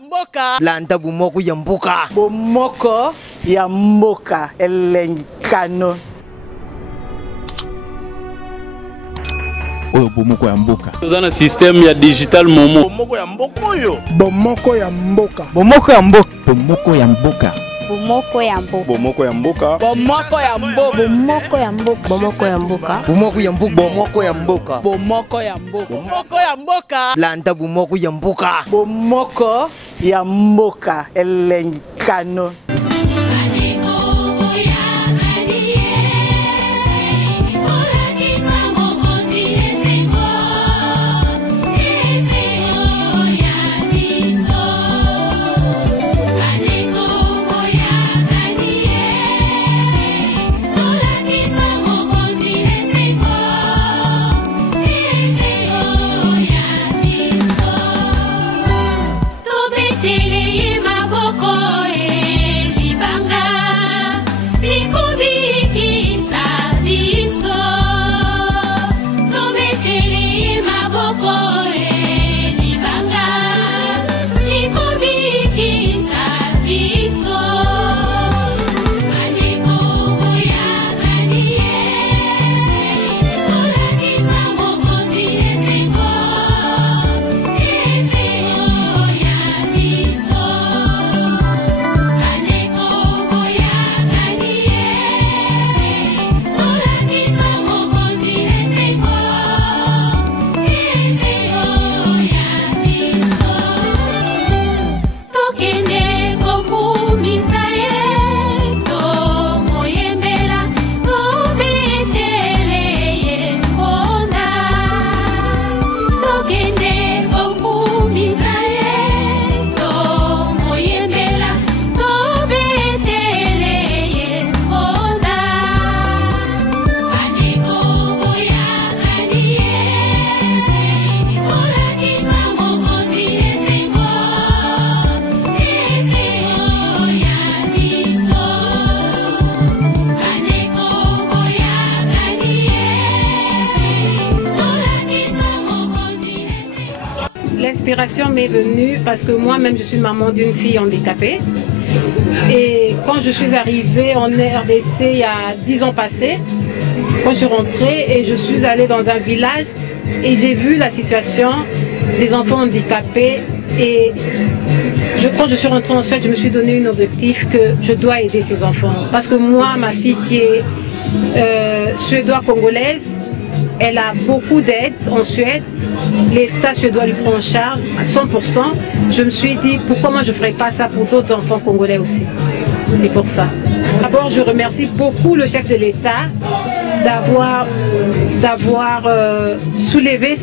ya mboka. Landa bomoko ya mboka. Bomoko ya mboka elenkano. Oyo bomoko ya mboka. Tozana système ya digital momo. Bomoko ya mboka oyo. Bomoko ya mboka. Bomoko ya mboka. Bomoko ya mboka. Bomoko ya mboka. Bomoko ya mboka. Bomoko ya mboka. Bomoko ya mboka. Bomoko ya mboka. Bomoko ya mboka. Bomoko ya mboka. Bomoko ya mboka. Bomoko ya mboka. Landa bomoko ya mboka. Bomoko ya mboka elenkano. L'inspiration m'est venue parce que moi-même je suis maman d'une fille handicapée et quand je suis arrivée en RDC il y a 10 ans passés, quand je suis rentrée et je suis allée dans un village et j'ai vu la situation des enfants handicapés et quand je suis rentrée en Suède, je me suis donné un objectif que je dois aider ces enfants parce que moi, ma fille qui est suédoise-congolaise, elle a beaucoup d'aide en Suède. L'État suédois lui prend en charge à 100%. Je me suis dit, pourquoi moi je ne ferais pas ça pour d'autres enfants congolais aussi? C'est pour ça. D'abord, je remercie beaucoup le chef de l'État d'avoir soulevé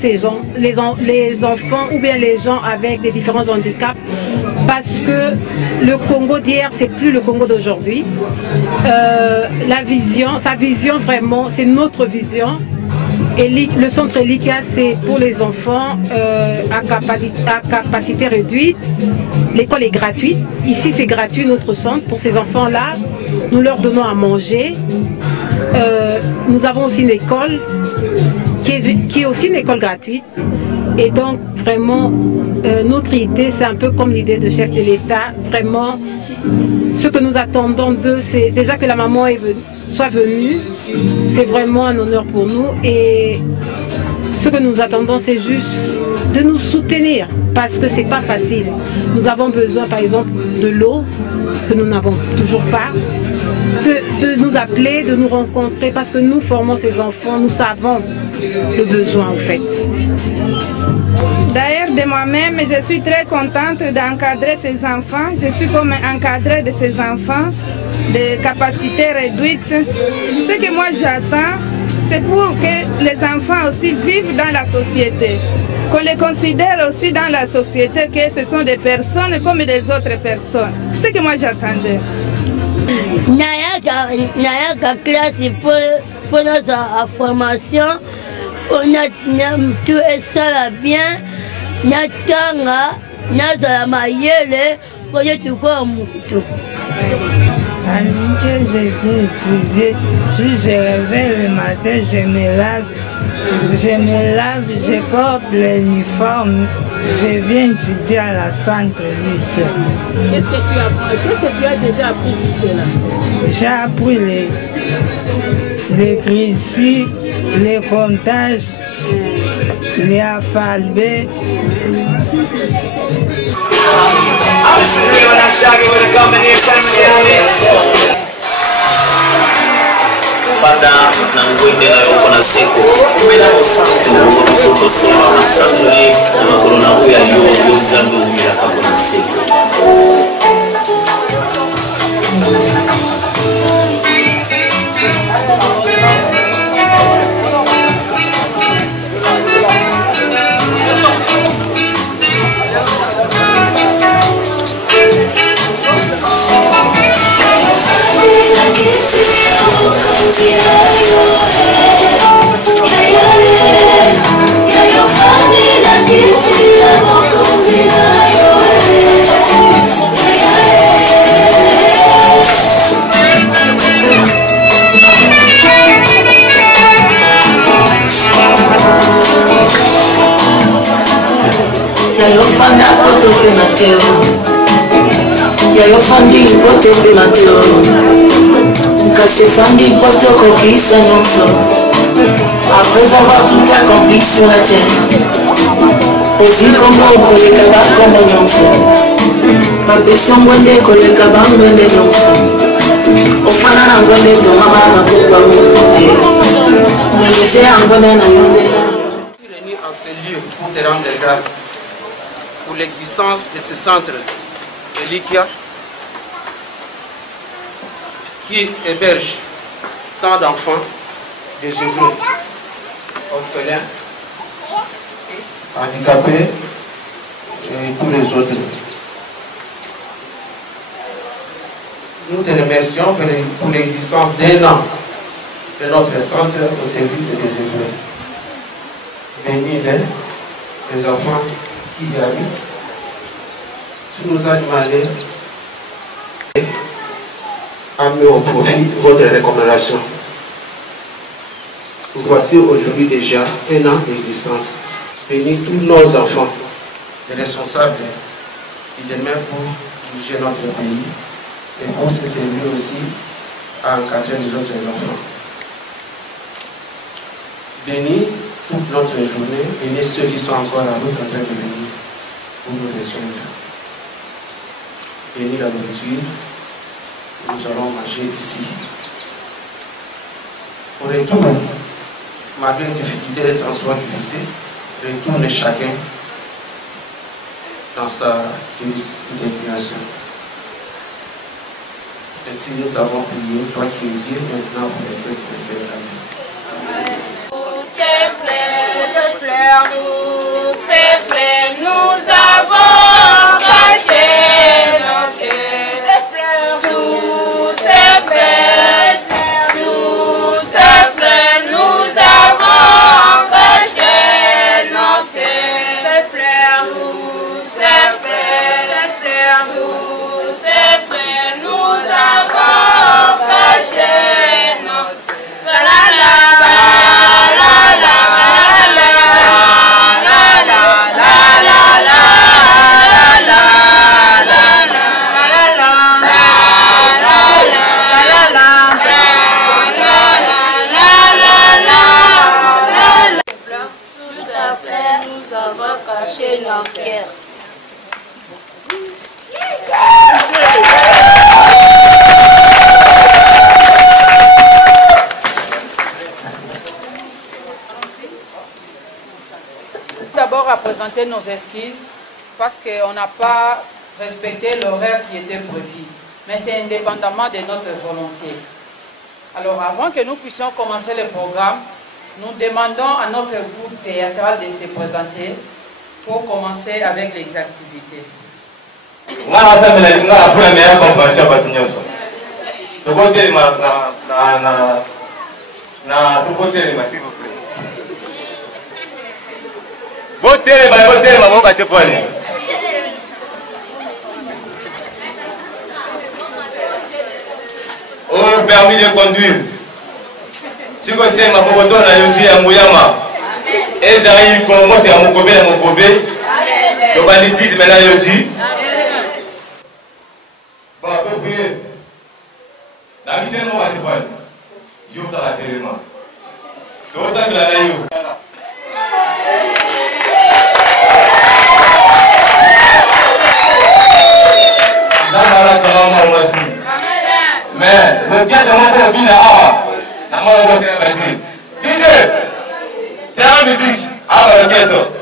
les enfants ou bien les gens avec des différents handicaps. Parce que le Congo d'hier, c'est plus le Congo d'aujourd'hui. Sa vision vraiment, c'est notre vision. Et le centre Elika, c'est pour les enfants à capacité réduite. L'école est gratuite. Ici, c'est gratuit, notre centre. Pour ces enfants-là, nous leur donnons à manger. Nous avons aussi une école qui est aussi une école gratuite. Et donc, vraiment, notre idée, c'est un peu comme l'idée de chef de l'État. Vraiment, ce que nous attendons d'eux, c'est déjà que la maman soit venue. C'est vraiment un honneur pour nous. Et ce que nous attendons, c'est juste de nous soutenir. Parce que c'est pas facile. Nous avons besoin, par exemple, de l'eau, que nous n'avons toujours pas. De nous appeler, de nous rencontrer, parce que nous formons ces enfants, nous savons le besoin en fait. D'ailleurs, de moi-même, je suis très contente d'encadrer ces enfants. Je suis comme encadrée de ces enfants de capacité réduite. Ce que moi j'attends, c'est pour que les enfants aussi vivent dans la société. Qu'on les considère aussi dans la société que ce sont des personnes comme des autres personnes. C'est ce que moi j'attendais. Nayaka classe pour notre formation, on a tout ça là bien, natanga, nazala mayele, pour tout comme tout. Que j'ai étudié, si je réveille le matin, je me lave, je porte l'uniforme Je viens étudier à la Centre-Ville. Qu'est-ce que tu apprends? Qu'est-ce que tu as déjà appris jusque-là? J'ai appris l'écriture, les comptages, les alphabets. Fada na ngwende na yoko na seko tukufu soma masakuli na makolo na uya yo zambi umira kako na seko Yayo fandi poto primateo Kasi fandi poto kokisa nyonso Après avoir tout accompli sur la terre Ozi kombo koleka bakombo nyonso Bapeso ngwende koleka bangwende nyonso Ofana na ngwende tomama na makopa motote Menese ya ngwende na yondela Réunis en ce lieu pour te rendre grâce pour l'existence de ce centre Elikia qui héberge tant d'enfants, des jeunes, orphelins, handicapés et tous les autres. Nous te remercions pour l'existence d'un an de notre centre au service des jeunes. Bénis les enfants qui y habitent. Tu nous as demandé à mettre au profit votre recommandation. Voici aujourd'hui déjà un an d'existence. Bénis tous nos enfants, les responsables, et demain pour diriger notre pays et pour se servir aussi à encadrer les autres enfants. Bénis toute notre journée, bénis ceux qui sont encore à route en train de venir pour nous rejoindre. Bénis la nourriture, nous allons manger ici. Au retour, malgré les difficultés de transport difficiles, retourne chacun dans sa destination. Ainsi nous t'avons prié, toi qui es Dieu, maintenant pour les siècles des siècles. Amen. Tous ces fleurs, nous avons caché nos cœurs. Sous ces fleurs, nous avons caché nos cœurs. Sous ces fleurs, nous avons caché nos D'abord à présenter nos excuses parce qu'on n'a pas respecté l'horaire qui était prévu, mais c'est indépendamment de notre volonté. Alors avant que nous puissions commencer le programme, nous demandons à notre groupe théâtral de se présenter pour commencer avec les activités. Oh, permis de conduire. Si vous avez ma pogoto na yoti ya muyama. Ezaï komote ya mukobe na mukobe. Le banditisme maintenant il dit. Bon, donc oui. La vie de moi est bonne. You got a téléphone. Donc ça que la you. Mais le bien de mon bien là, na moi on va faire dire. DJ, tiens la musique, ah le ghetto.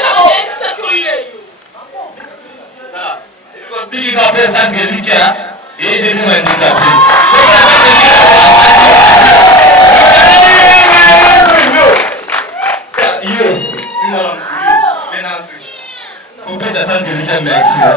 Oye, big appelle ça Angelica et de nous handicapés. Merci.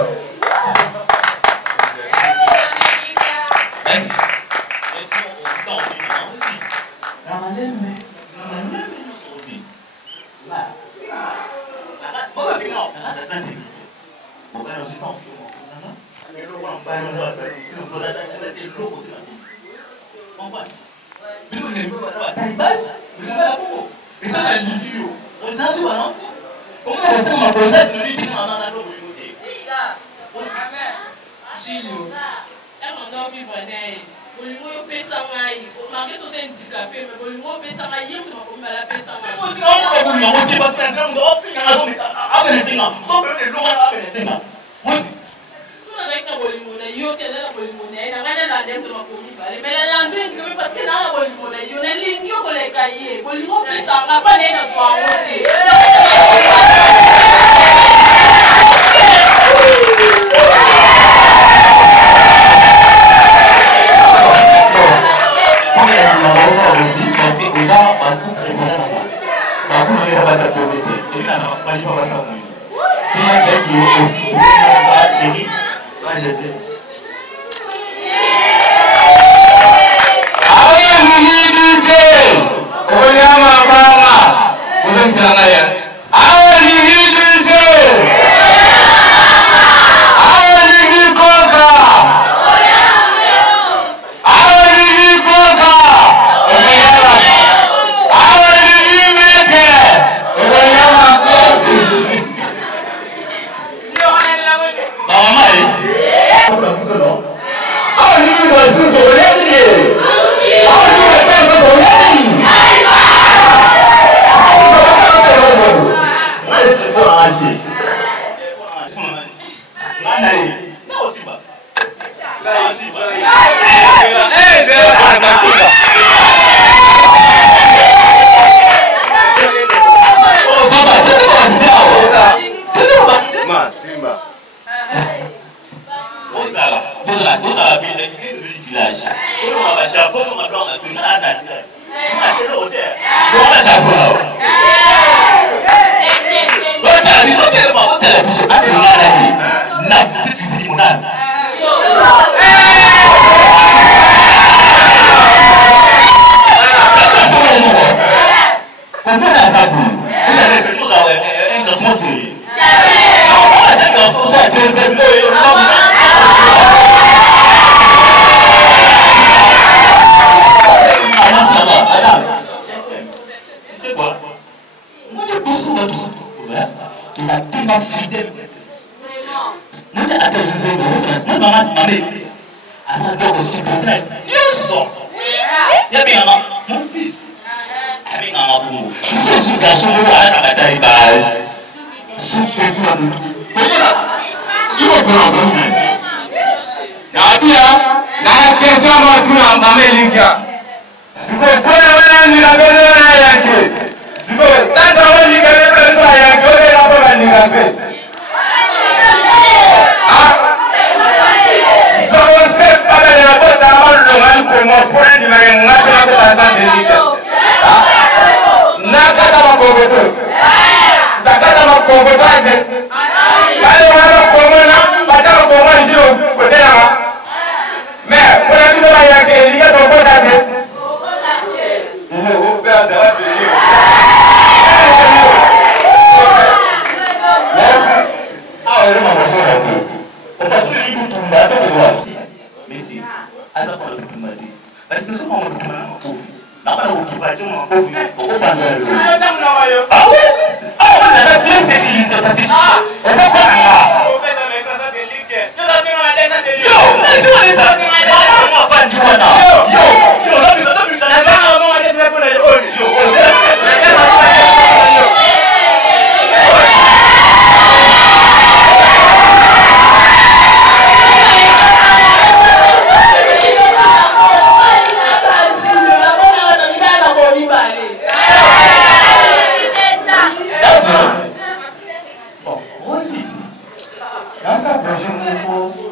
Dans sa prochaine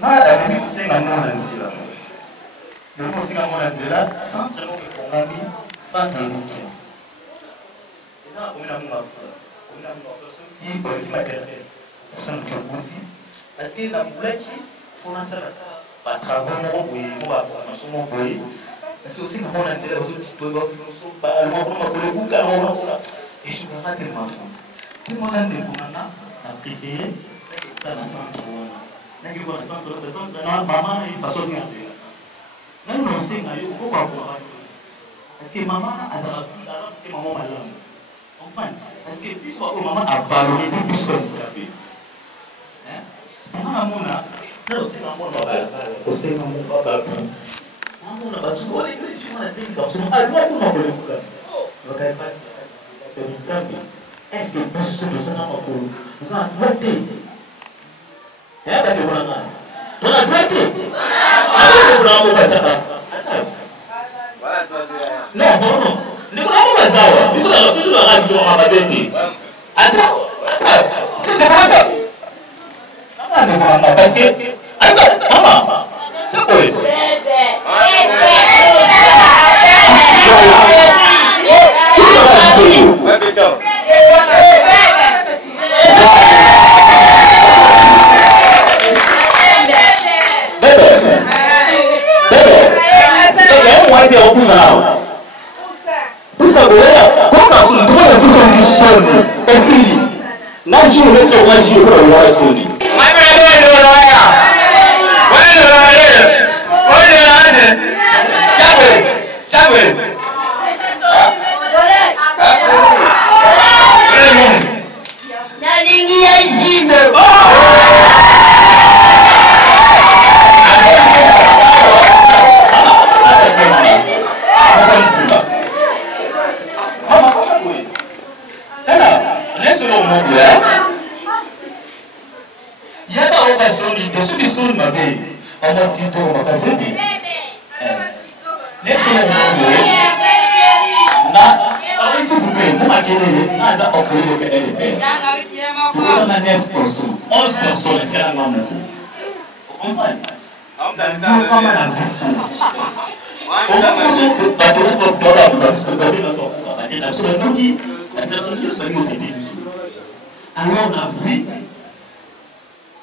Nada, mimi kusenga mwana nzila. Mimi kusenga mwana nzila, centre no kongami, centre eliki. Eza komina munga fula. Komina munga fula. Qui pour qui matériel. Centre kongoti. Parce que na bulaki, fona sala ba travaux mo boye, mo ba formation mo boye. Parce que aussi na mwana nzila ozo tito ba so ba mo ko le buka mo ko. Et je me rate tellement trop. Tout mon ande bonana, na préféré ça na centre wana. Naki kwa centre na mama na façon de faire. Nani unasema hiyo uko kwa kwa. Parce que maman a que maman malade. Enfin, parce que plus soit maman a valorisé plus que le café. Hein? Maman mona, là aussi maman va aussi maman va maman va tout voir les gens na c'est dans son alors comment on le faire. Donc elle passe par exemple, est-ce que plus que ça n'a pas pour nous a voté. Ya tadi orang tolak berarti ada berapa bahasa no ni berapa bahasa itu lagi dua apa berarti asal sudah baca apa ada berapa bahasa asal mama siapa Dia usaha. Usaha boleh. Kau nak suruh tu mana suruh disoni. Esili. Nanti orang tu orang sini orang luar sini. Mana ada orang ya? Mana ada? Mana ada? Capai, capai. Boleh. Boleh. Nanti dia sini.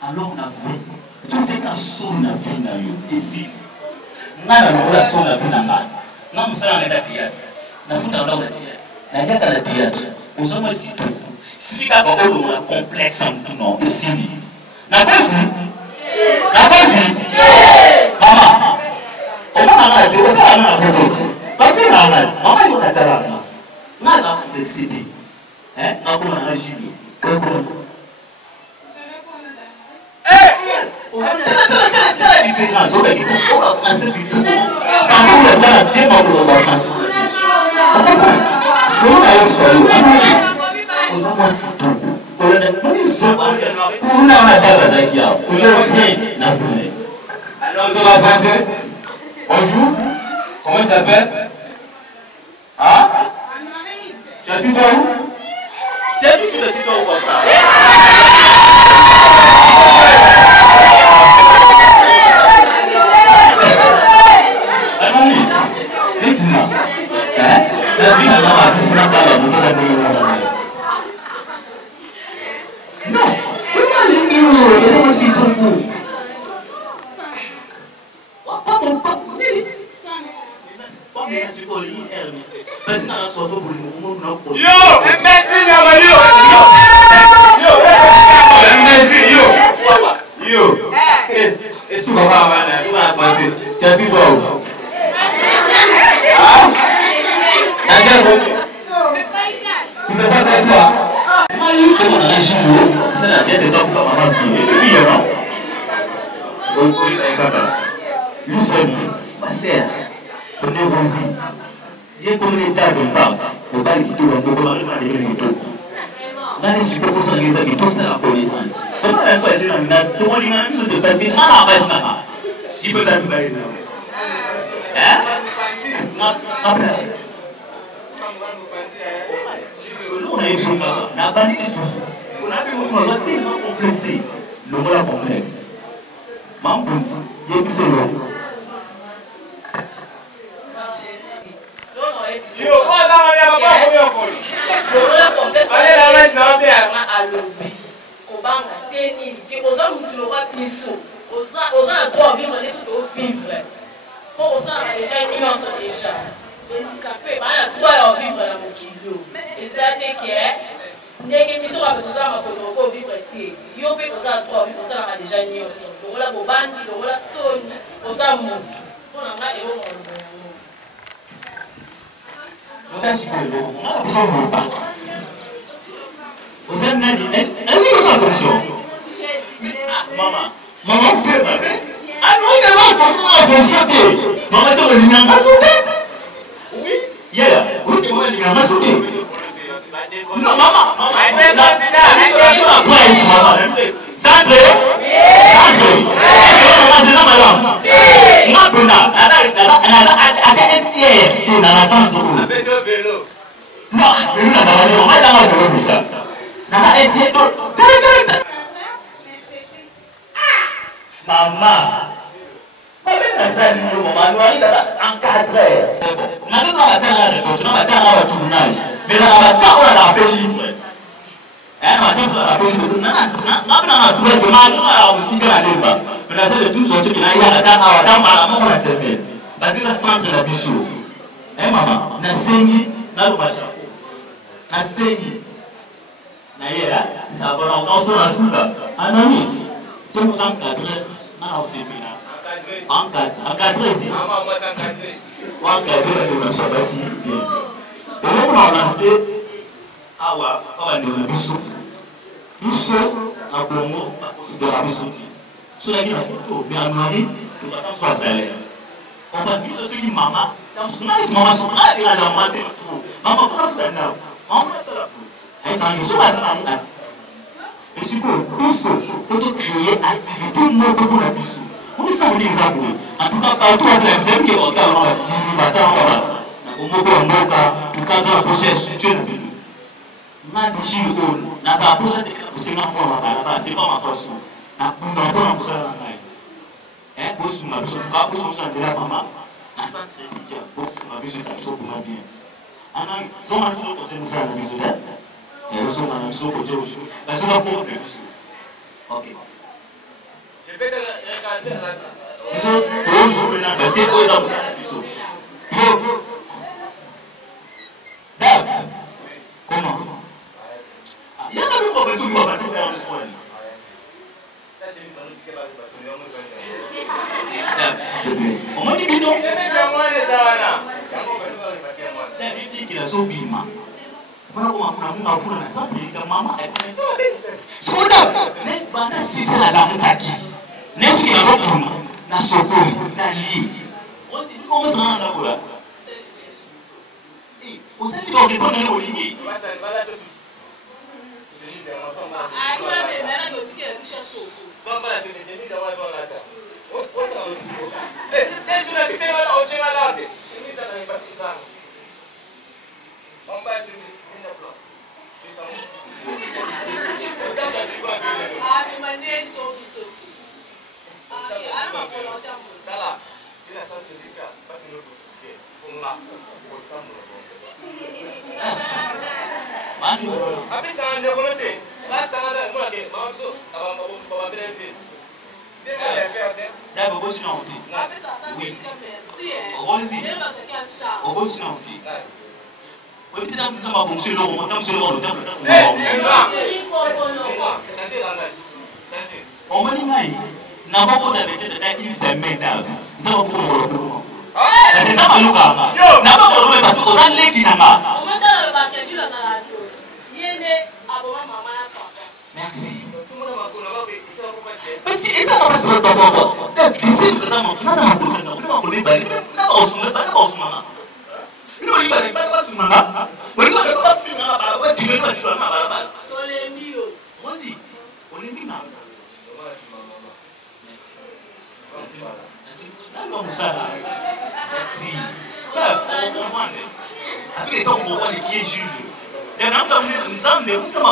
Alors on a vu tout est dans son vie ici. Nada na kula son vie na ngani. Na msana na tia. Na futa ndo na tia. Na yaka na tia. Usoma sikitu. Sifika kwa olo na complexe mtu no ici. Na kazi? Na kazi? Mama. Mama na ndio kwa na photos. Basi na nani? Mama yuko na tarama. Na complexité. Na kuna na jibu. La différence, on a dit qu'on va français du tout. Quand on a la démarche de la France, si on a eu ça, on a passé tout. On a pas la guerre. On a rien. Alors, on va passer. Bonjour. Comment tu t'appelles? Hein? Tu as su toi où? Tu as dit que tu as su toi où, papa? Mampunzi, yekiselo. Yo, pas dans la main, pas pour moi. Allez, la main, non, bien. Kobanga, tenir, que aux hommes, tu n'auras plus saut. Aux hommes, droit vivre les choses de vivre. Pour aux hommes, déjà, ils sont déjà. Les handicapés, il y a droit à vivre dans mon kilo. Et ça, c'est que, dès que nous sommes avec nos hommes, il faut vivre. Il y a droit à vivre, aux hommes, déjà, ils sont. Donc, là, au bandi, donc, là, Sony, aux hommes, pour la main, et au monde. Vous êtes nani? Elle est pas fonction. Maman. Maman, vous pouvez pas faire. Ah non, il est pas fonction. Maman, c'est le lien à sauter. Oui. Yeah. Oui, c'est le lien à sauter. Non, maman. Elle est pas presse, maman. Sandré. Sandré. Est-ce que c'est ça, madame? Ma buna. Elle a un tiers dans la centre. Avec ce vélo. Non, vélo, on va dans la vélo déjà. Maman, Naïra, ça va encore sur la soupe. Un ami, tout le monde encadré, non, aussi bien. Encadré, si. Encadré, c'est le chabassi. Et on a lancé, ah ouais, on va dire le bissou. Bissou, à Congo, c'est de la bissou. Sur la vie, on a bien nourri, nous attendons soit salaire. On va dire ce qui maman, dans son âge, maman, son âge, il a la main de tout. Maman, pas de now. Maman, c'est la foule. Et ça nous souvient ça. Et c'est pour il faut créer activité non pour la bisou. On est ça on exemple. En tout cas partout à la femme qui regarde on va on moto moka tout cas dans la processus Dieu nous. Mandi on na ça pour ça de c'est non pour la c'est pas ma force. Na pour pour ça là. Pour ce ma bisou pas pour son santé la maman. Na santé qui pour ma bisou ça pour bien. Ana so ma bisou pour ça la bisou là. Et nous sommes dans le côté au jour. La seule fois pour plus. Ok. Je vais te regarder là. Bonjour, maintenant. C'est quoi dans ça? Comment? Il y a un peu de problème sur moi, parce que c'est un problème. On m'a dit que non. Il dit qu'il a sauvé ma. Voilà comment on a vu la santé de maman est très soda. N'est pas si ça la dame qui. N'est ce qu'il a pour nous. Na soko, na li. On s'est dit comment ça là là. Et on s'est dit qu'on répondait au lit. Ah ouais mais là il dit qu'il cherche soko. Ça va la tenir j'ai mis dans la zone là. Oh ça. Eh, tu l'as fait là au chéna là. J'ai mis ça dans les passes ça. On va être ah, mais manière sont bisous. Ah, il y a un volontaire. Là, il a sorti du cas parce que nous sommes on l'a autant de avec dans la volonté. Là, dans la moi que mamso avant on va blesser. C'est moi les faire des. Là, vous aussi non. Oui. Rosi. Rosi non. Oui, peut-être que ça va fonctionner, on va fonctionner dans le temps. On va dire, n'a pas pour d'habitude de faire une semaine d'avant. N'a pas pour le boulot. C'est ça, Malouka. N'a pas pour le parce qu'on a l'équipe là-bas. On va dans le paquet, je suis dans la radio. Il est né à maman. Merci. Parce que ça va se mettre dans le temps. Ici, nous avons un peu de temps. Il ne va pas se marier. Il ne va pas se marier. Tu ne vas pas se marier. Moi aussi. On est mis là. Merci. Après les temps, on voit qui est juge. Et nous sommes à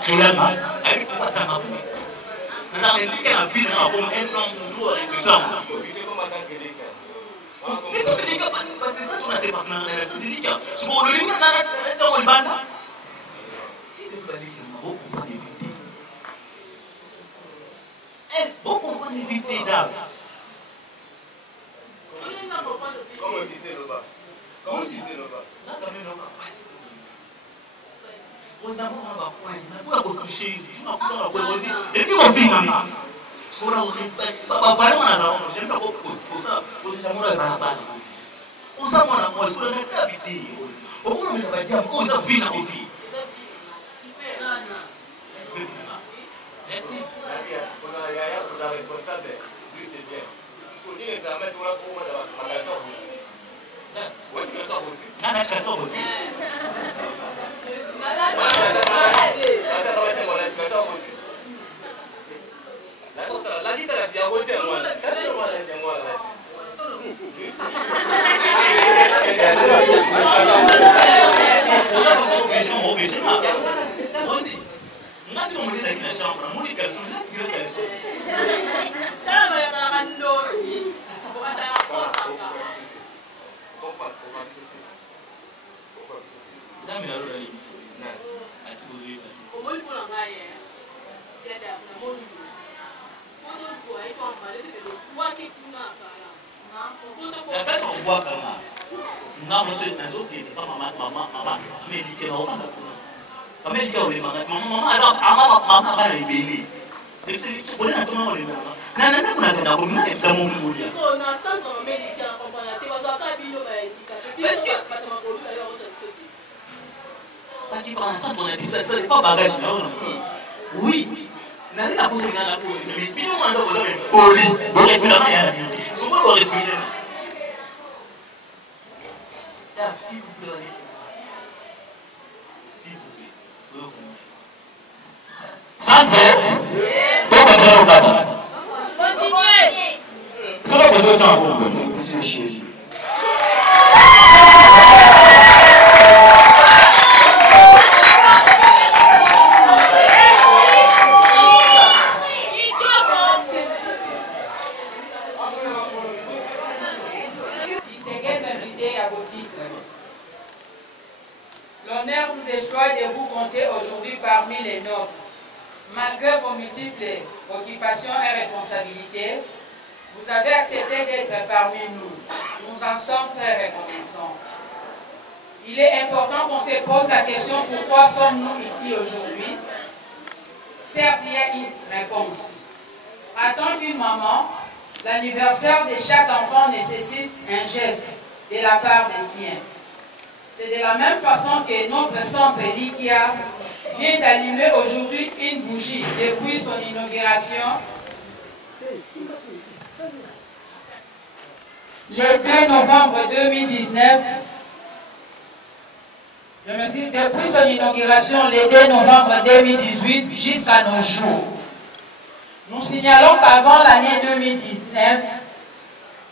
créer un mal. Avec le patron. L'honneur nous échoit de vous compter aujourd'hui parmi les nôtres. Malgré vos multiples occupations et responsabilités, vous avez accepté d'être parmi nous. Nous en sommes très reconnaissants. Il est important qu'on se pose la question pourquoi sommes-nous ici aujourd'hui? Certes, il y a une réponse. En tant qu'une maman, l'anniversaire de chaque enfant nécessite un geste de la part des siens. C'est de la même façon que notre centre Likia vient d'allumer aujourd'hui une bougie depuis son inauguration le 2 novembre 2019. Depuis son inauguration le 2 novembre 2018 jusqu'à nos jours. Nous signalons qu'avant l'année 2019,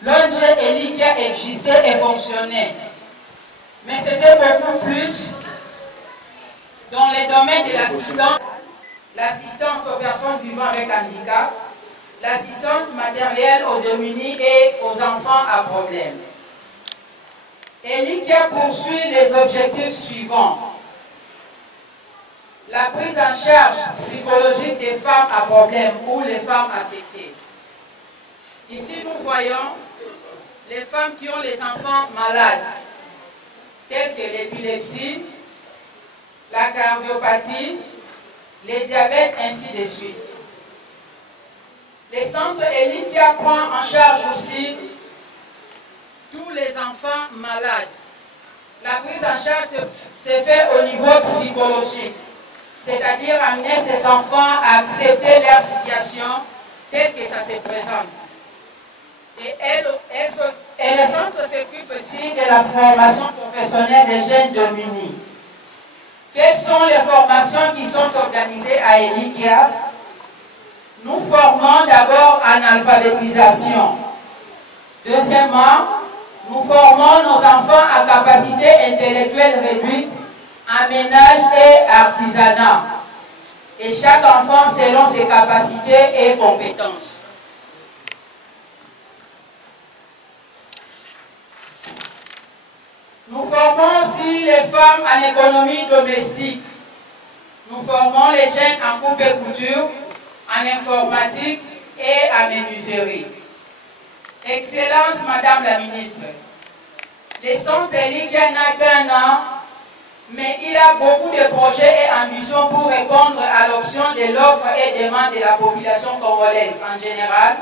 l'ONG Likia existait et fonctionnait. Mais c'était beaucoup plus dans les domaines de l'assistance aux personnes vivant avec handicap, l'assistance matérielle aux démunis et aux enfants à problème. Et Likia poursuit les objectifs suivants. La prise en charge psychologique des femmes à problème ou les femmes affectées. Ici, nous voyons les femmes qui ont les enfants malades, tels que l'épilepsie, la cardiopathie, les diabètes, ainsi de suite. Les centres Likia prend en charge aussi tous les enfants malades. La prise en charge se fait au niveau psychologique, c'est-à-dire amener ces enfants à accepter leur situation telle que ça se présente. Et le centre s'occupe aussi de la formation professionnelle des jeunes démunis. Quelles sont les formations qui sont organisées à Likia? Nous formons d'abord en alphabétisation. Deuxièmement, nous formons nos enfants à capacité intellectuelle réduite en ménage et artisanat. et chaque enfant selon ses capacités et compétences. Nous formons aussi les femmes en économie domestique. Nous formons les jeunes en coupe et couture, en informatique et en menuiserie. Excellence, Madame la Ministre, le centre Elikia n'a qu'un an, mais il a beaucoup de projets et ambitions pour répondre à l'option de l'offre et demande de la population congolaise en général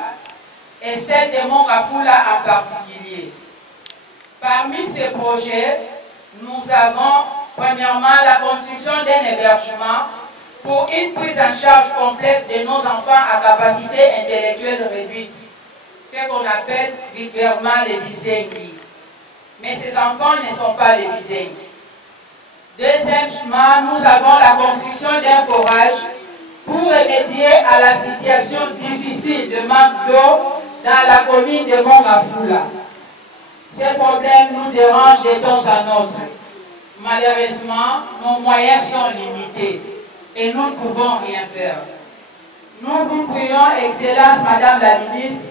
et celle de Mongafula en particulier. Parmi ces projets, nous avons premièrement la construction d'un hébergement pour une prise en charge complète de nos enfants à capacité intellectuelle réduite, ce qu'on appelle vulgairement les bisengi. Mais ces enfants ne sont pas les bisengi. Deuxièmement, nous avons la construction d'un forage pour remédier à la situation difficile de manque d'eau dans la commune de Mongafula. Ces problèmes nous dérangent de temps en autre. Malheureusement, nos moyens sont limités et nous ne pouvons rien faire. Nous vous prions, Excellence, Madame la Ministre,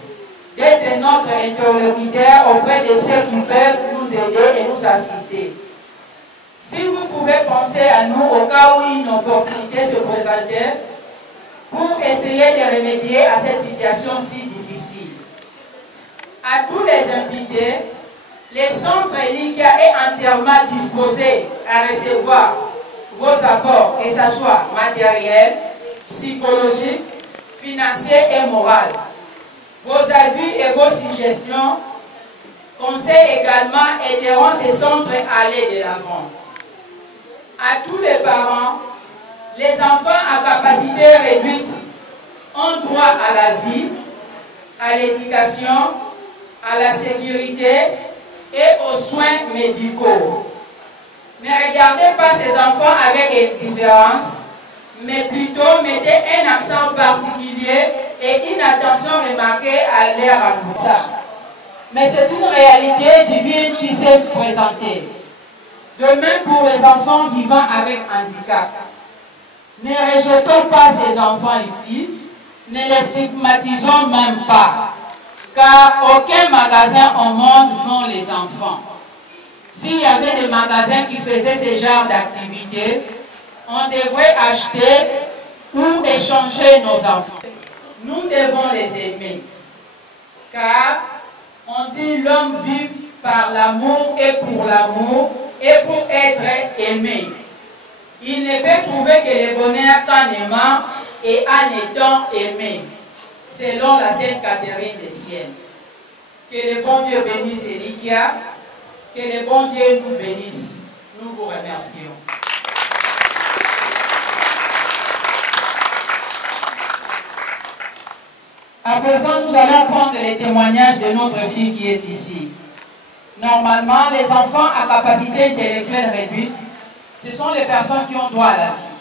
d'être notre interlocuteur auprès de ceux qui peuvent nous aider et nous assister. Si vous pouvez penser à nous au cas où une opportunité se présentait pour essayer de remédier à cette situation si difficile. À tous les invités, le centre Elikia est entièrement disposé à recevoir vos apports, que ce soit matériel, psychologique, financier et moral. Vos avis et vos suggestions, conseils également aideront ce centre à aller de l'avant. À tous les parents, les enfants à capacité réduite ont droit à la vie, à l'éducation, à la sécurité et aux soins médicaux. Ne regardez pas ces enfants avec indifférence, mais plutôt mettez un accent particulier et une attention remarquée à leur apprentissage. Mais c'est une réalité divine qui s'est présentée. De même pour les enfants vivant avec handicap. Ne rejetons pas ces enfants ici, ne les stigmatisons même pas, car aucun magasin au monde vend les enfants. S'il y avait des magasins qui faisaient ce genre d'activité, on devrait acheter ou échanger nos enfants. Nous devons les aimer, car on dit l'homme vit par l'amour et pour l'amour et pour être aimé. Il ne peut trouver que le bonheur qu'en aimant et en étant aimé, selon la Sainte Catherine de Sienne. Que le bon Dieu bénisse Elikia, que le bon Dieu nous bénisse. Nous vous remercions. À présent, nous allons prendre les témoignages de notre fille qui est ici. Normalement, les enfants à capacité intellectuelle réduite, ce sont les personnes qui ont droit à la vie.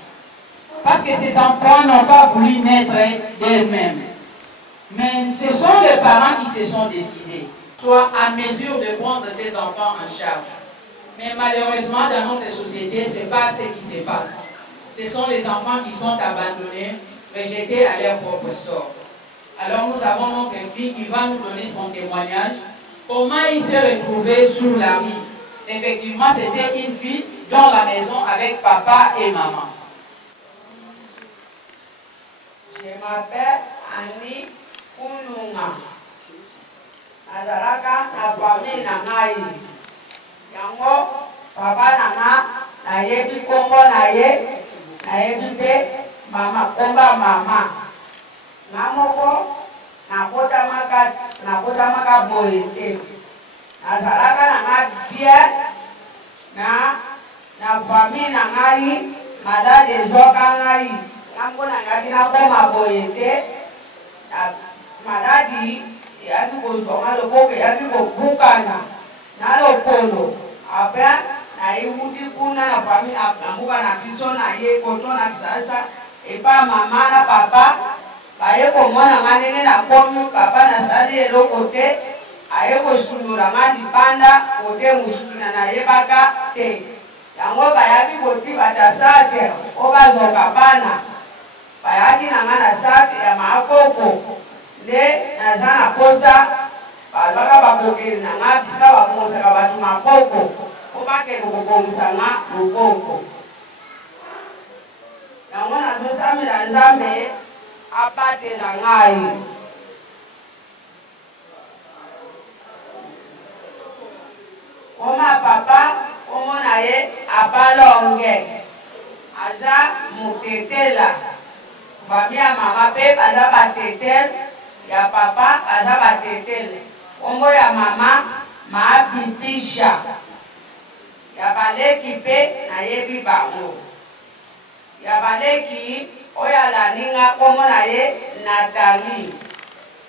Parce que ces enfants n'ont pas voulu naître d'elles-mêmes. Mais ce sont les parents qui se sont décidés, soit à mesure de prendre ces enfants en charge. Mais malheureusement, dans notre société, ce n'est pas ce qui se passe. Ce sont les enfants qui sont abandonnés, rejetés à leur propre sort. Alors nous avons notre fille qui va nous donner son témoignage. Comment il s'est retrouvé sur la rue. Effectivement, c'était une fille dans la maison avec papa et maman. Je m'appelle Annie Kununga. Nazaraka na famille na ngai. Yango papa nanga na yebi kombo na ye, na yebi pe mama komba mama. Namoko nakotamaka boye te. Nazalaka nanga bien na famille na ngai madade ezoka ngai. Ngambo na ngai nakoma boye te. Madadi yaki kozonga loboko yaki kobukana na lokolo. Ape na iwuti kuna na famille na mbuka na biso na ye koto na sasa epa mama na papa baye komona manene na komi papa na sali eloko te aye kosundura nga libanda kote musuna na yebaka te yango bayaki koti batasate o bazoka bana bayaki na nga na sac ya makoko nde naza na posa balobaka bakokeli na nga bisika babongisaka bato makoko po bakende kobongisa nga loboko yango nazosamela nzambe abatela ngai koma papa komona ye abalonge aza motetela bami ya mama mpe baza batetele ya papa baza batetele kombo ya mama maabipisha ya baleki mpe nayebi bango ya baleki oyo alaninga kombo na ye Nathalie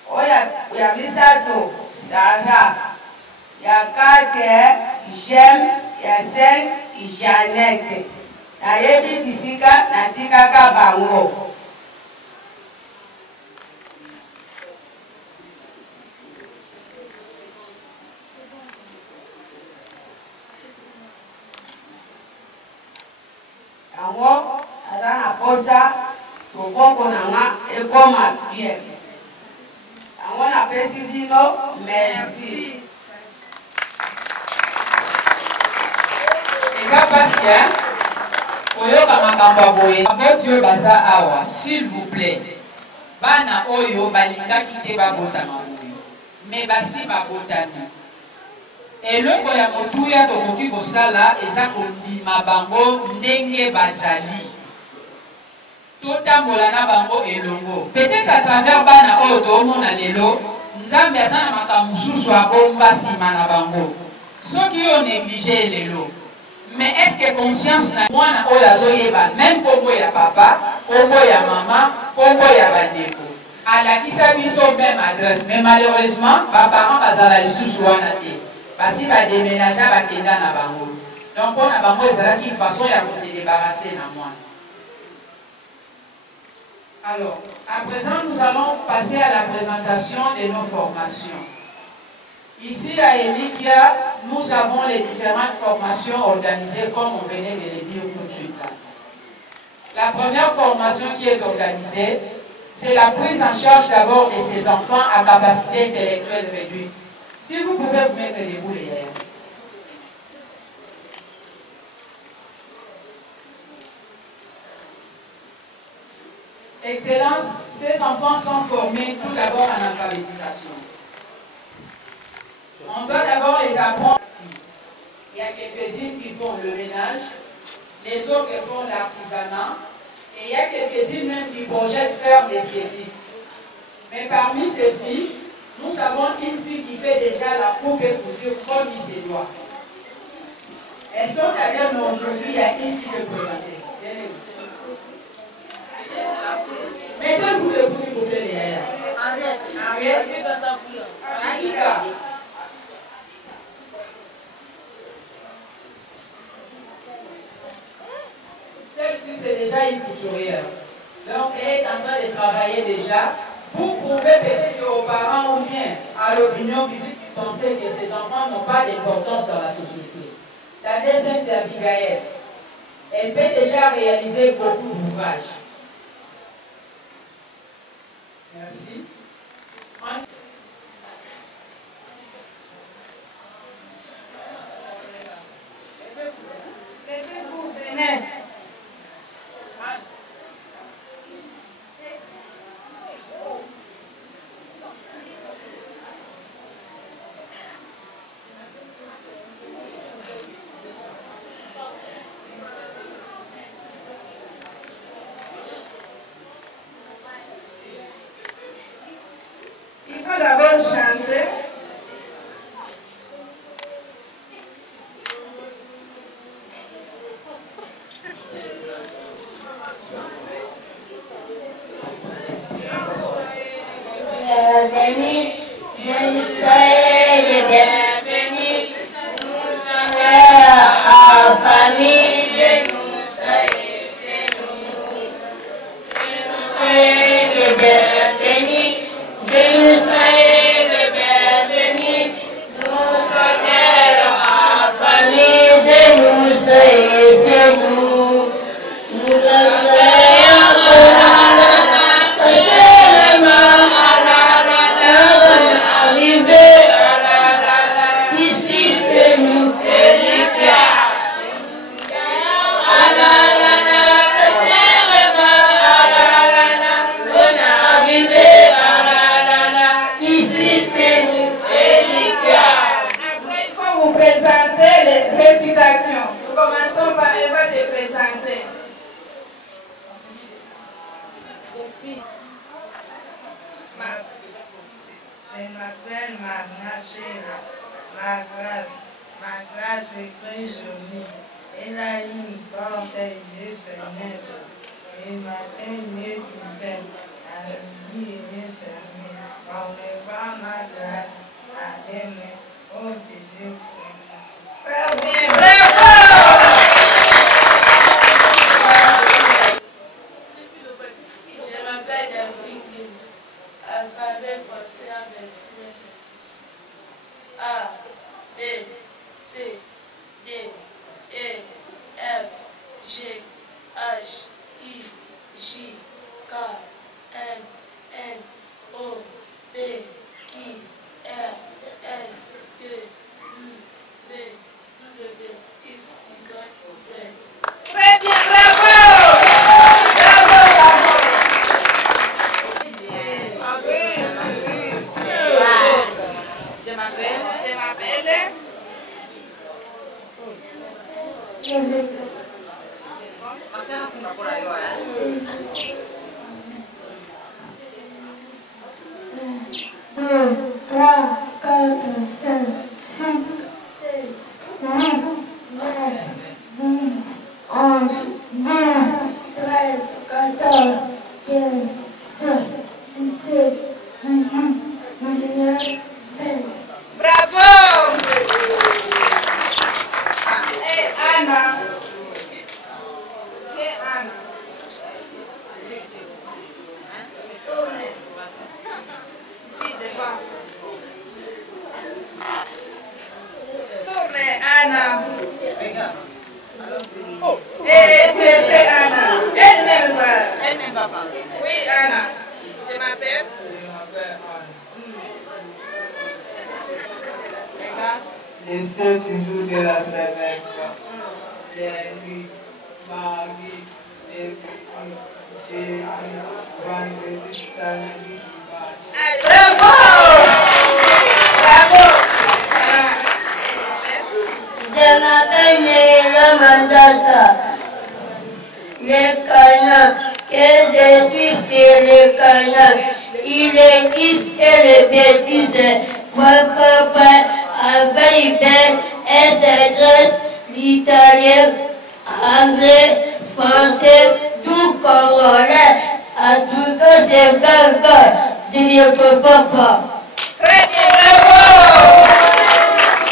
oyo ya misato Sara ya 4 Jem ya 5 Jeannette nayebi bisika natikaka bango yango aza na posa loboko na nga ekoma bien yango napesi bino merci eza pasi koyoka makambo ya boye aboti oyo baza awa s'il vous plaît bana oyo balingaki te babotama boye me basi babotami eloko ya motuya tokoki kosala eza kondima bango ndenge bazali totambola na bango elongo peut-être à travers bana oyo toomona lelo nzambe aza na makambo mosusu abomba nsima na bango soki oyo néglige lelo mais est-ce que conscience na mwana oyo azoyeba même kombo ya papa kombo ya mama kombo ya bandeko alakisa biso même adresse mais malheureusement baparent bazala lisusu wana te basi badéménagea bakenda na bango donc mpo na bango ezalaki façon ya kose débarrasser na mwana. Alors à présent nous allons passer à la présentation de nos formations. Ici à Elikia, nous avons les différentes formations organisées comme on venait de le dire tout de suite là. La première formation qui est organisée, c'est la prise en charge d'abord de ces enfants à capacité intellectuelle réduite. Si vous pouvez vous mettre debout les gars. Excellence, ces enfants sont formés tout d'abord en alphabétisation. On doit d'abord les apprendre. Il y a quelques-unes qui font le ménage, les autres qui font l'artisanat, et il y a quelques-unes même qui projettent faire des études. Mais parmi ces filles, nous avons une fille qui fait déjà la coupe et couture comme il se doit. Elles sont d'ailleurs, mais aujourd'hui, il y a une qui se présentait. Mettez-vous debout s'il vous plaît, les gars. Arrête. Celle-ci, c'est déjà une couturière. Donc, elle est en train de travailler déjà pour prouver peut-être aux parents ou bien à l'opinion publique qui pensaient que ces enfants n'ont pas d'importance dans la société. La deuxième, c'est Abigail. Elle peut déjà réaliser beaucoup d'ouvrages. Merci. Levez-vous, venez. Je m'appelle Magna Sheila. Ma classe est très jolie. Elle a une porte et deux fenêtres. Le matin, il est ouvert. La nuit, il est fermé. On me voit ma classe à demain. Oh, je vous remercie. Je m'appelle Delphine. Alphabet français avec A, B, C, D, E, F, G, H, I, J, K, M, N, O, P, Q, R, S, T, U, V, W, X, Y, Z. Très bien, bravo! Je m'appelle. Bravo! Et Anna. Et Anna. Ici, devant. Tournez, Anna. Et c'est Anna. Elle-même va. Oui, Anna. Je m'appelle. J'essaie toujours de la sélection. Lundi, mardi, mercredi, jeudi, vendredi, samedi, dimanche. Bravo! Bravo! Je m'appelle Néla Mandata. Le canard, que je suis sur le canard. Il existe et les bêtises. Papa, avec Ben, S, l'italien, anglais, français, tout congolais. En tout cas, c'est quelqu'un de notre papa. Très bien, bravo!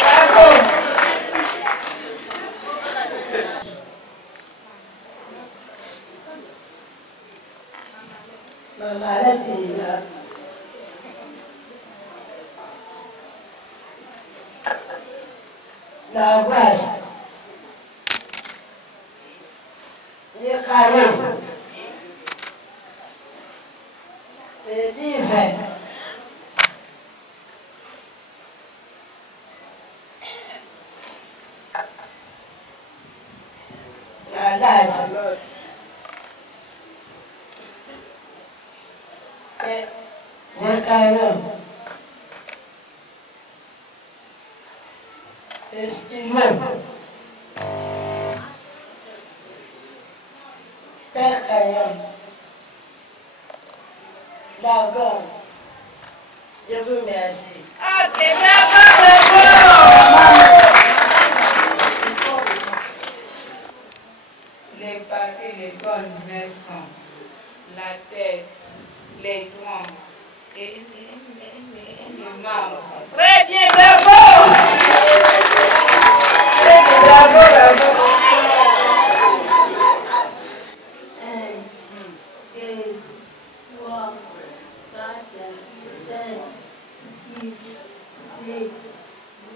Bravo! Maman, la fille, là. La vache, le caillou, le divin, la lage, le caillou. Estimé. D'accord. Je vous remercie. Ok, bravo! Les paris, les bonnes maisons, la tête, les troncs et les membres. Très bien, bravo! Très bien, bravo, bravo! 1, 2, 3, 4, 5, 6, 7,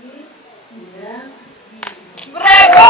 8, 9, 10. Bravo!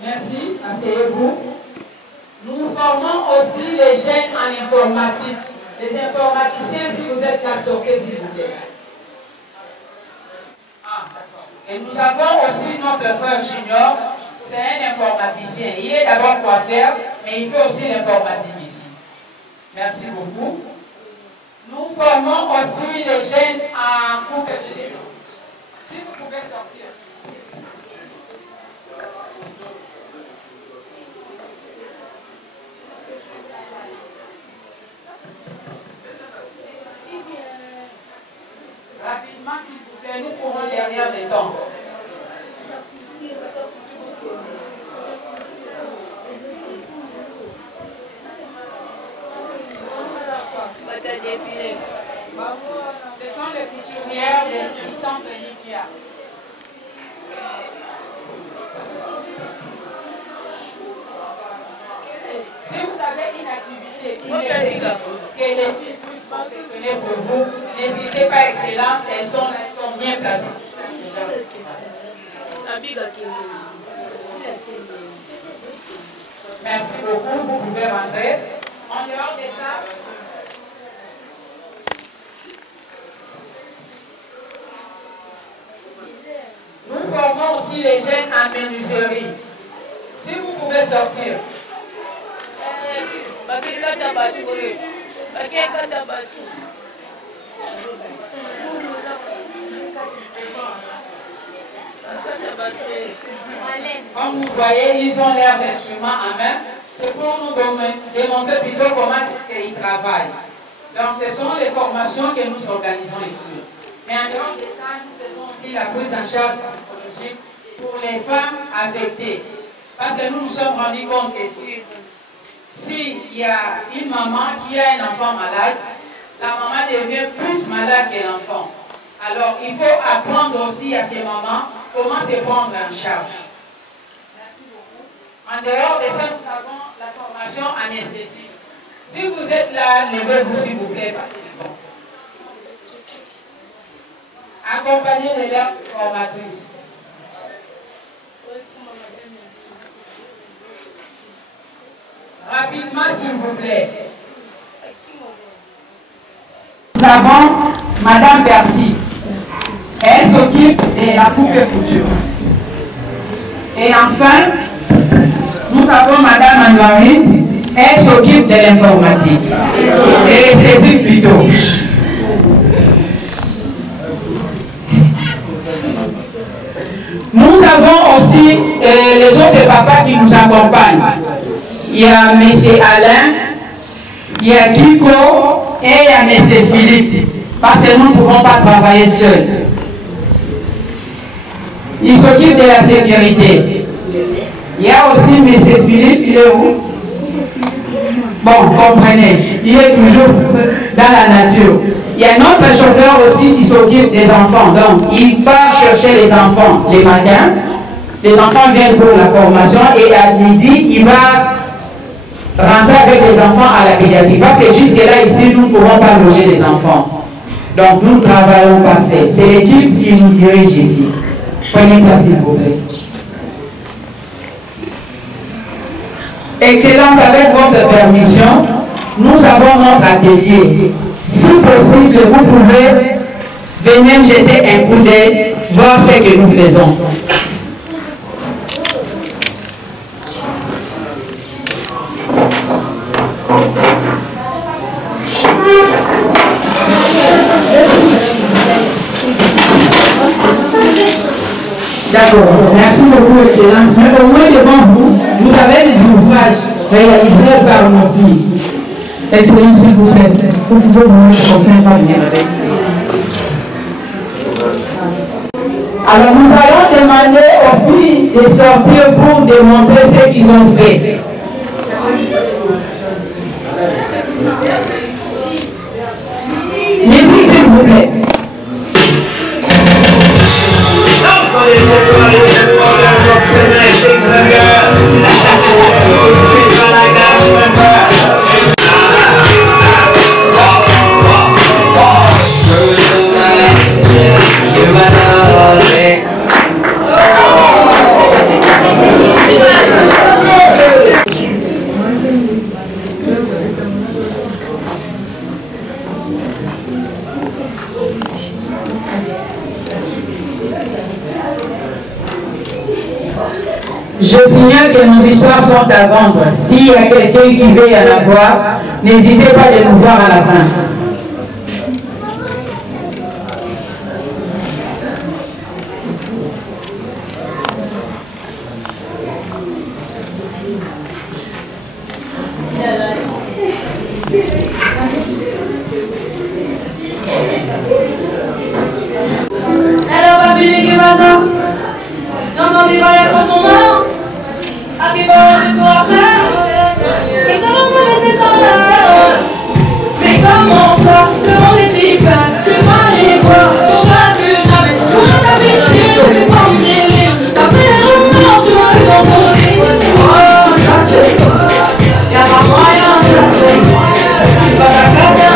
Merci, asseyez-vous. Nous formons aussi les jeunes en informatique. Les informaticiens, si vous êtes là, sortez s'il vous plaît. Ah, d'accord. Et nous avons aussi notre frère Junior, c'est un informaticien. Il est d'abord coiffeur, mais il fait aussi l'informatique ici. Merci beaucoup. Nous formons aussi les jeunes en couple. Si vous pouvez sortir. Rapidement, s'il vous plaît, nous courons derrière les temps. Ce sont les couturières du centre Likia. Si vous avez une activité qui nécessite que les filles puissent confectionner pour vous, n'hésitez pas, Excellence, elles sont bien placées. Merci beaucoup, vous pouvez rentrer. En dehors de ça, nous formons aussi les jeunes en menuiserie. Si vous pouvez sortir. Comme vous voyez, ils ont leurs instruments en main. C'est pour nous démontrer plutôt comment ils travaillent. Donc, ce sont les formations que nous organisons ici. Mais en dehors de ça, nous faisons aussi la prise en charge psychologique pour les femmes affectées. Parce que nous nous sommes rendus compte que s'il y a une maman qui a un enfant malade, la maman devient plus malade que l'enfant. Alors, il faut apprendre aussi à ces mamans comment se prendre en charge. Merci beaucoup. En dehors de ça, nous avons la formation anesthétique. Si vous êtes là, levez-vous s'il vous plaît, passez le bon. Accompagnez les lèvres formatrices. Rapidement, s'il vous plaît. Nous avons Madame Percy. Elle s'occupe de la coupe couture. Et enfin, nous avons Madame Anne-Marie. Elle s'occupe de l'informatique. Et l'esthétique plutôt. Nous avons aussi les autres papas qui nous accompagnent. Il y a M. Alain, il y a Kiko et il y a M. Philippe. Parce que nous ne pouvons pas travailler seuls. Ils s'occupent de la sécurité. Il y a aussi M. Philippe, il est où? Bon, comprenez, il est toujours dans la nature. Il y a notre chauffeur aussi qui s'occupe des enfants. Donc, il va chercher les enfants les matins. Les enfants viennent pour la formation et à midi, il va rentrer avec les enfants à la pédiatrie. Parce que jusque-là, ici, nous ne pouvons pas loger les enfants. Donc, nous travaillons par c'est l'équipe qui nous dirige ici. Prenez place, s'il vous plaît. Excellence, avec votre permission, nous avons notre atelier. Si possible, vous pouvez venir jeter un coup d'œil, voir ce que nous faisons. D'accord, merci beaucoup, Excellence. Mais au moins devant vous, vous avez des ouvrages réalisés par nos filles. Excellence, s'il vous plaît, vous pouvez vous mettre comme ça et pas venir avec. Alors nous allons demander aux filles de sortir pour démontrer ce qu'ils ont fait. Musique, s'il vous plaît. Je signale que nos histoires sont à vendre. S'il y a quelqu'un qui veut y en avoir, n'hésitez pas de nous voir à la fin. Alors, Babi, mais qu'est-ce que ça? J'entends des voyages dans son nom. À ce qui va, je cours après. Mais ça va pas m'aider dans l'heure. Mais comment ça? Comment les types? Tu vas les voir. On sera plus jamais. On a ta péché, c'est pas mon délire. T'as pris les remords, tu m'as eu dans ton lit. Oh, tchatché. Y'a pas moyen, tchatché. J'suis pas la cata.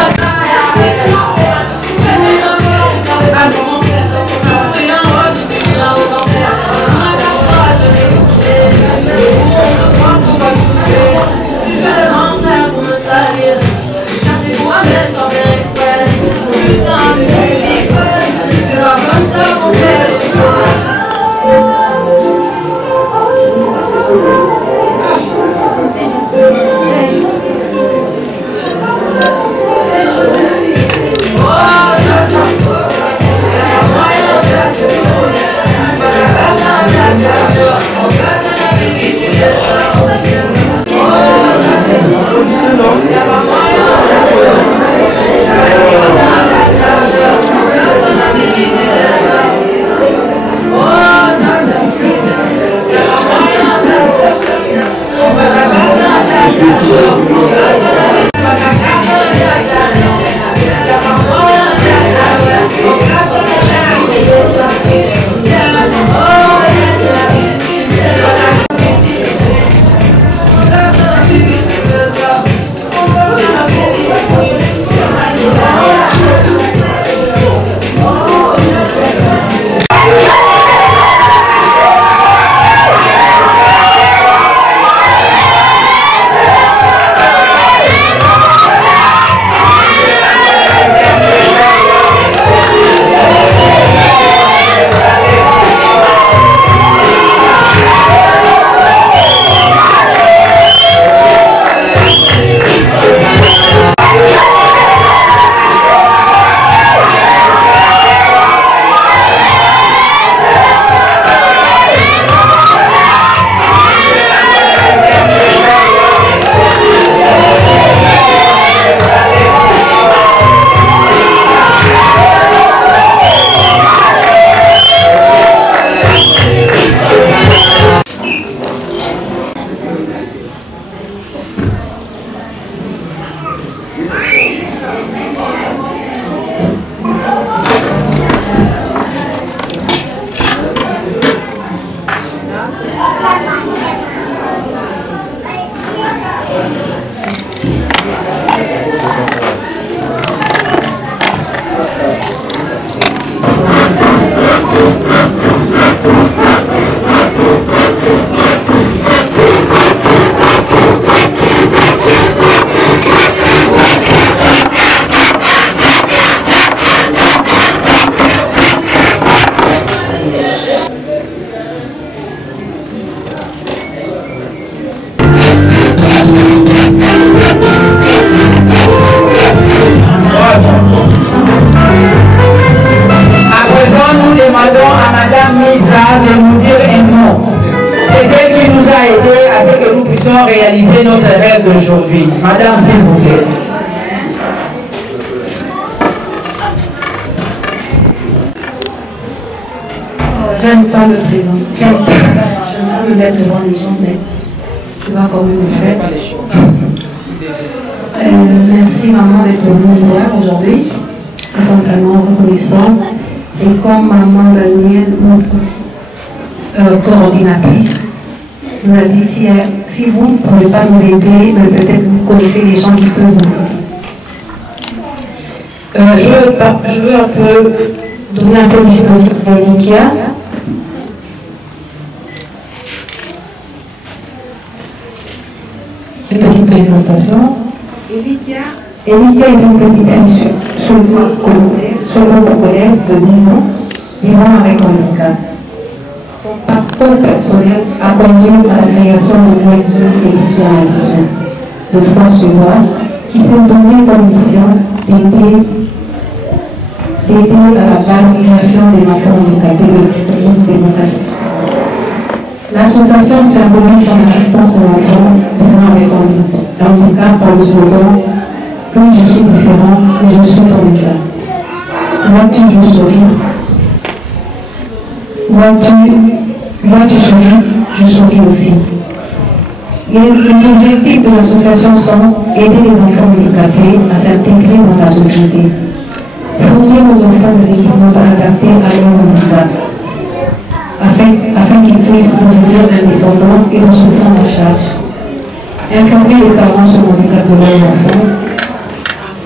réaliser notre rêve d'aujourd'hui. Madame, s'il vous plaît. J'aime pas me présenter. J'aime pas me mettre devant les gens, mais je vois comment vous faites. Merci maman d'être venue nous voir aujourd'hui. Nous sommes vraiment reconnaissants. Et comme maman Danielle, notre coordinatrice, nous a dit si vous ne pouvez pas nous aider, peut-être vous connaissez des gens qui peuvent vous aider. Je veux un peu donner un peu l'historique d'Elikia. Une petite présentation. Elikia est une petite fille congolaise de 10 ans vivant avec handicap. Son parcours personnel a conduit à la création de l'ONG Elikia Mission de 3 Suédois qui s'est donné comme mission d'aider à la valorisation des enfants handicapés de la République démocratique. L'association symbolise son assistance aux enfants vivant avec handicap par le slogan « Oui, je suis différent, mais je suis ton éclat ». Vois-tu, je souris. Vois-tu sourire, je souris aussi. Et les objectifs de l'association sont aider les enfants handicapés à s'intégrer dans la société, fournir aux enfants des équipements adaptés à leur handicap, afin qu'ils puissent devenir indépendants et de se prendre en charge, informer les parents sur le handicap de leurs enfants,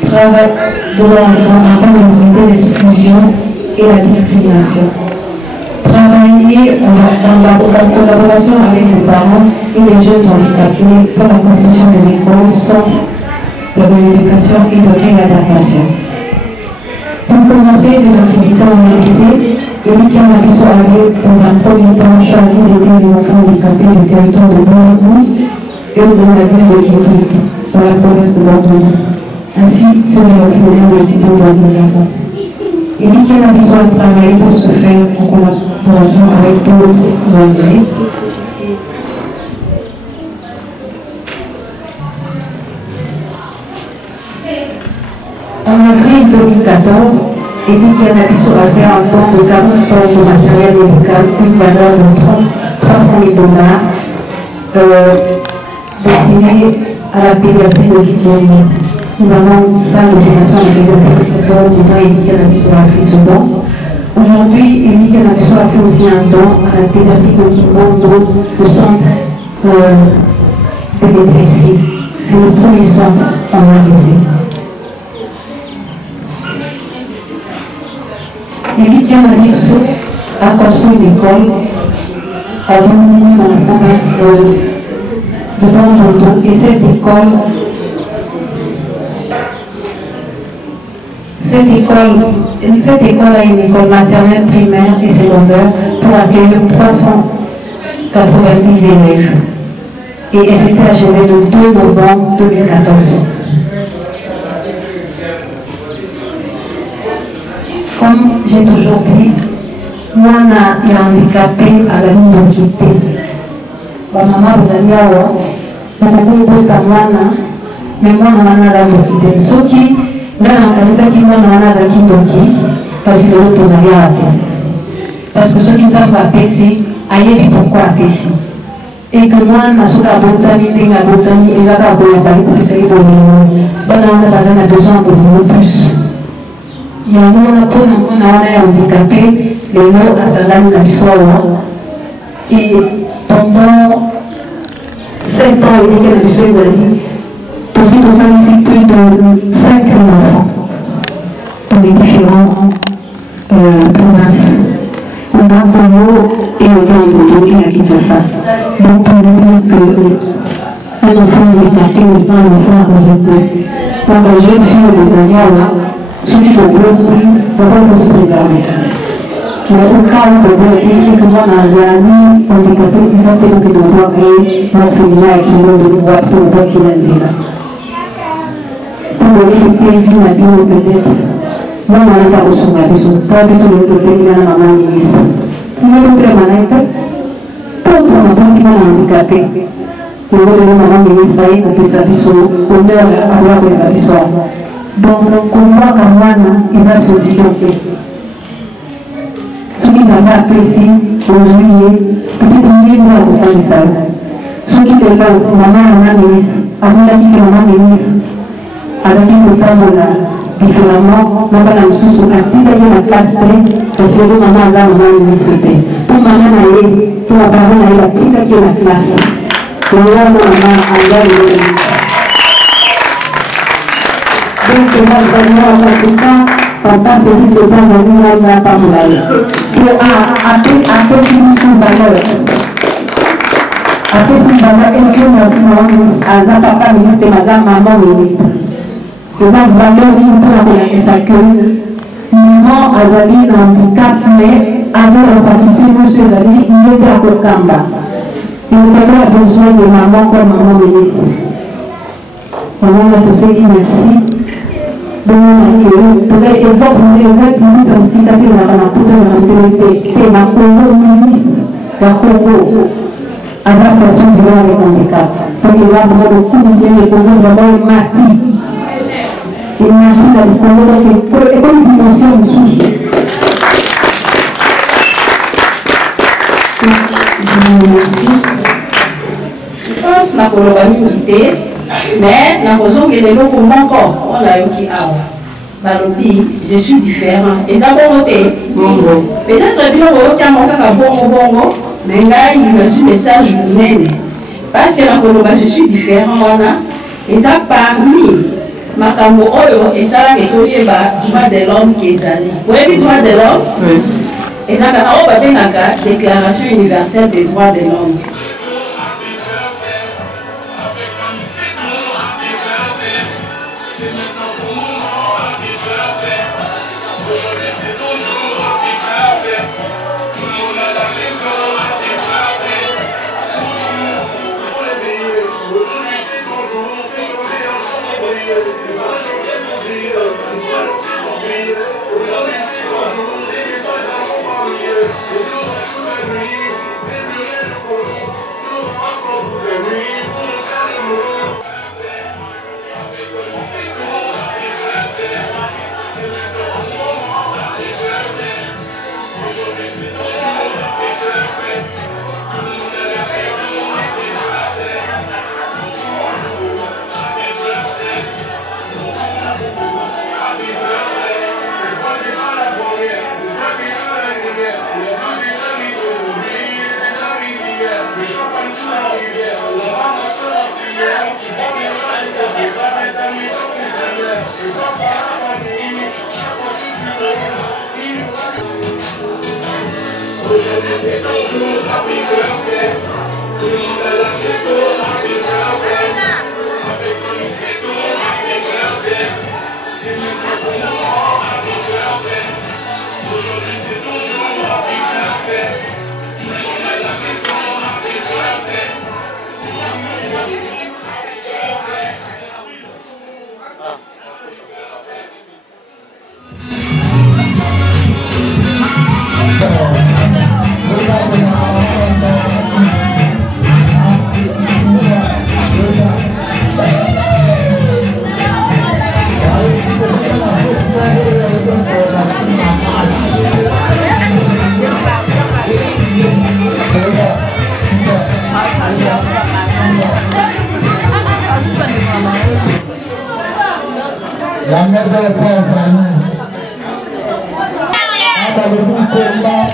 travail de leurs enfants afin d'éviter l'exclusion et la discrimination, travailler en collaboration avec les parents et les jeunes handicapés pour la construction des écoles, centres de rééducation et de réadaptation. Pour commencer les activités en lycée, Elikia Mission avait dans un premier temps choisi d'aider les enfants handicapés du territoire de Bourgogne et de la ville de Kivu, dans la province de Bordeaux, ainsi sur les orphelins de Kivu de Kinshasa. Elikia Mission a travaillé pour se faire en collaboration avec d'autres ONG. En avril 2014, Elikia Mission a fait un don de 40 tonnes de matériel médical d'une valeur de 300 000 $, destiné à la pédiatrie de Kivu. Nous avons ça, l'opération de pédiatrie de Kivu, Elikia Mission a fait ce don. Aujourd'hui, Elikia Mission a fait aussi un don à la pédiatrie de Kivu, le centre d'épilepsie. C'est le premier centre en RDC. Elikia Mission a construit une école à Boumou dans la province de Bordeaux. Et cette école a une école maternelle, primaire et secondaire pour accueillir 390 élèves. Et elle s'était achevée le 2 novembre 2014. Comme j'ai toujours dit, moi, je suis handicapé à la ligne de quitter. Ma maman vous a dit, mais moi, je suis la ligne de quitter. Ce qui, parce que ceux qui savent pas PC, ailleurs pourquoi PC. Et que moi, je suis à Botani, et là, on a besoin de plus. Il y a un handicapé, les mots à Salam Nabisoa. Et pendant 7 ans, Elikia Mission a dit, possible ici plus de 5 enfants dans les différentes provinces. On a Congo et au Gandou et à Kinshasa. Donc, pour nous dire qu'un enfant handicapé n'est pas un enfant à rejeter. Pour la jeune fille de Zania, ceux qui ont grandi vont se préserver. Mais au cas où on doit dire que moi, dans un ami handicapé, ils ont fait que nous devons créer notre féminin et qui nous de pouvoir tout le temps qu'il a dit là. Pour le limiter, il m'a dit peut-être, moi, je n'ai pas reçu ma besoin. Pas besoin de tout faire, il y a un maman ministre. Tout le monde peut faire ma pour tout le monde qui est handicapé. au niveau de maman ministre, on peut s'habiller honneur à voir de la histoire. Donc, comment ils ont solution fait. Ce qui n'a pas apprécié, aujourd'hui, peut-être une mois au sein de ça. Ce qui est là, maman ministre, avant la maman ministre, avec une table là, différemment, on va la sous au parti d'ailleurs la classe parce que le maman a maman ministre. Pour maman d'aller, pour la parole d'aller la petite qui est la classe. Pour la maman a d'aller. Donc, en tout cas, papa petit se prend dans une main par là. Pour après si nous sommes valeurs. Après si valeurs, et que nous sommes ministre, à papa ministre et maman ministre. Les valeurs, ils pour la ça que maman Azali n'a handicap, mais Azali a faculté, monsieur Azali, il est à Kokamba. Et nous avons besoin de maman comme maman ministre. Maman a tous dit merci. Donc, peut-être exemple, les aides aussi, quand ils ont pour la Congo ministre, la Congo, à la personne qui a avec handicap. Donc, ils ont beaucoup de bien, les Congo, vraiment, Marty. Et Marty, dans le Congo, donc, et comme une dimension de sous. Je pense que la collaboration mais la raison que les locaux encore, on l'a eu qui a. Balobi, je suis différent. Et ça va voter. Peut-être bien on tient mon cas bongo, mais là il me dit message humain. Parce que la Colombie, je suis différent. Et ça parmi ma cambo oyo et ça là que tu es droit de l'homme qui est allé. Vous voyez droit de l'homme? Et ça va bien la déclaration universelle des droits de l'homme. Aujourd'hui c'est ton jour, happy birthday. Tout le monde à la maison, happy birthday. Avec toi nous fêtons, happy birthday. C'est maintenant ton moment, happy birthday. Aujourd'hui c'est ton jour, happy birthday. Tout le monde à la maison, happy birthday. La mère de la France, dans le bout combat.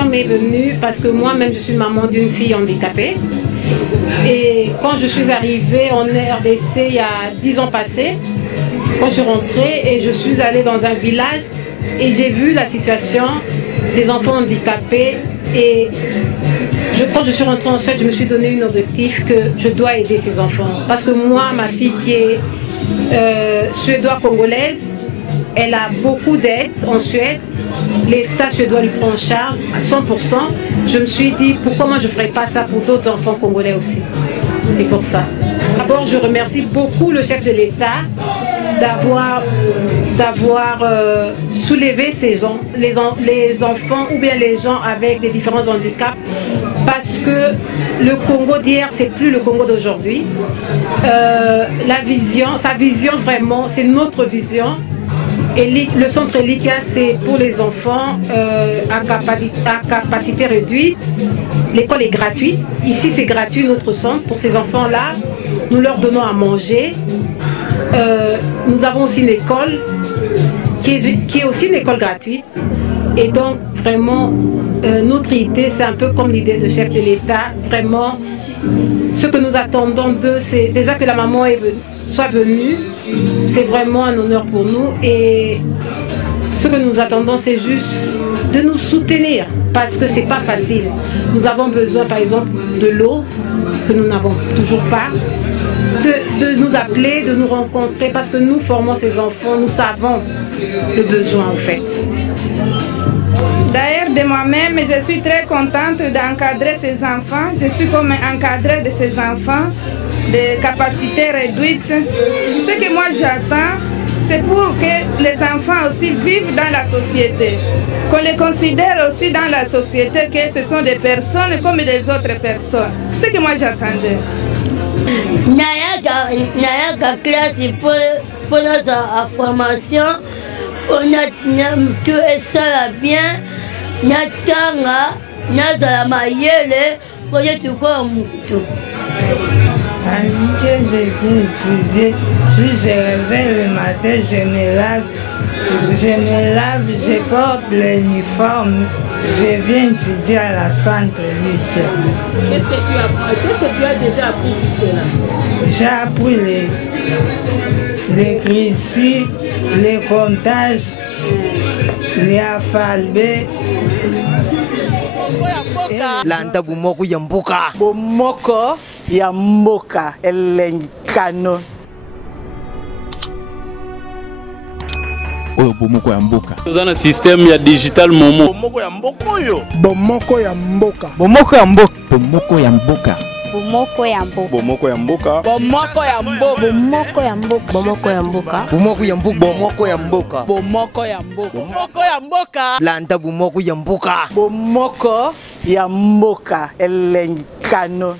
situation m'est venue parce que moi-même, je suis maman d'une fille handicapée. Et quand je suis arrivée en RDC il y a 10 ans passés, quand je suis rentrée et je suis allée dans un village et j'ai vu la situation des enfants handicapés et quand je suis rentrée en Suède, je me suis donné un objectif que je dois aider ces enfants. Parce que moi, ma fille qui est suédois-congolaise, elle a beaucoup d'aide en Suède. L'État suédois lui prend en charge à 100%. Je me suis dit, pourquoi moi je ne ferais pas ça pour d'autres enfants congolais aussi? C'est pour ça. D'abord, je remercie beaucoup le chef de l'État d'avoir soulevé les enfants ou bien les gens avec des différents handicaps, parce que le Congo d'hier, c'est plus le Congo d'aujourd'hui. Sa vision vraiment, c'est notre vision. Et le centre Elika, c'est pour les enfants à capacité réduite. L'école est gratuite. Ici, c'est gratuit, notre centre. Pour ces enfants-là, nous leur donnons à manger. Nous avons aussi une école qui est aussi une école gratuite. Et donc, vraiment, notre idée, c'est un peu comme l'idée de chef de l'État. Vraiment, ce que nous attendons d'eux, c'est déjà que la maman soit venue. C'est vraiment un honneur pour nous. Et ce que nous attendons, c'est juste de nous soutenir, parce que c'est pas facile. Nous avons besoin, par exemple, de l'eau, que nous n'avons toujours pas. De nous appeler, de nous rencontrer, parce que nous formons ces enfants, nous savons le besoin en fait. D'ailleurs, de moi-même, je suis très contente d'encadrer ces enfants. Je suis comme encadrée de ces enfants de capacité réduite. Ce que moi j'attends, c'est pour que les enfants aussi vivent dans la société. Qu'on les considère aussi dans la société que ce sont des personnes comme les autres personnes. C'est ce que moi j'attendais. Nayaka classe pour notre formation, pour tout ça bien, natanga, nazala mayele, pour tout comme tout. Que je viens étudier, si je réveille le matin, je me lave, je porte l'uniforme, je viens étudier à la centre Elika. Qu'est-ce que tu apprends? Qu'est-ce que tu as déjà appris jusque-là? J'ai appris l'écriture, les comptages, les alphabets. Landa bomoko ya mboka. Bomoko ya mboka elenkano. Oyo bomoko ya mboka. Tozana système ya digital momo. Bomoko ya mboka oyo. Bomoko ya mboka. Bomoko ya mboka. Bomoko ya mboka. Bomoko ya mboka. Bomoko ya mboka. Bomoko ya mboka. Bomoko ya mboka. Bomoko ya mboka. Bomoko ya mboka. Bomoko ya mboka. Bomoko ya mboka. Bomoko ya mboka. Landa bomoko ya mboka. Bomoko ya mboka elenkano.